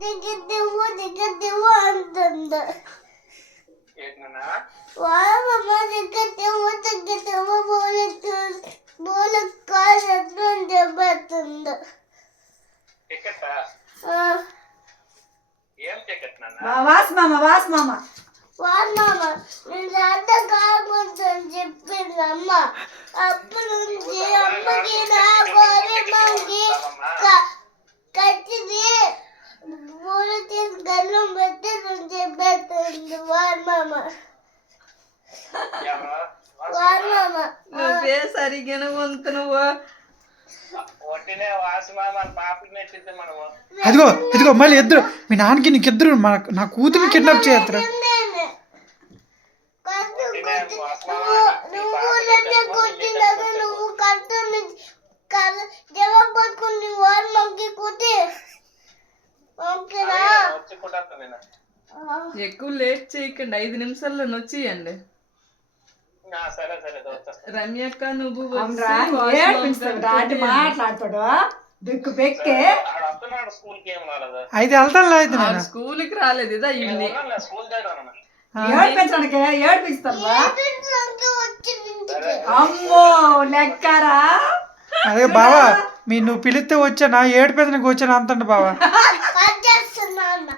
దిగదేవు అంటుంది. వాళ్ళమ్మ దిగదేవు బోల కాళ్ళు దెబ్బతుంది. వాస్ మామ నేను రాత కాకుందని చెప్పింది అమ్మ. అప్పుడు నుంచి అమ్మకి నా గోరెమ్మకి కట్టిది పూలు తీసి గల్లం పెట్టి చెప్పేస్తుంది వారమ్మ. నువ్వే సరిగ్గా వంతు నువ్వు. అదిగో మళ్ళీ ఇద్దరు మీ నాన్నకి నీకిద్దరు నా కూతురిని కిడ్నాప్ చేస్తారు. నువ్వు కడుతుంది జవాబు పట్టుకుని వారమ్మకి కూతే ఎక్కువ లేట్ చేయకండి, 5 నిమిషాల్లో వచ్చేయండి. రమ్యక్క నువ్వు మాట్లాడతాడు దిక్కు పెక్కే అయితే వెళ్తాను అయితే స్కూల్ కి రాలేదు ఇదా ఇల్లు ఏడిపించడానికి ఏడిపిస్తావా? అమ్మో లెక్కరా. అదే బావా నువ్వు పిలిస్తే వచ్చానా ఏడు పెదనికి వచ్చానా అంతండి బావా.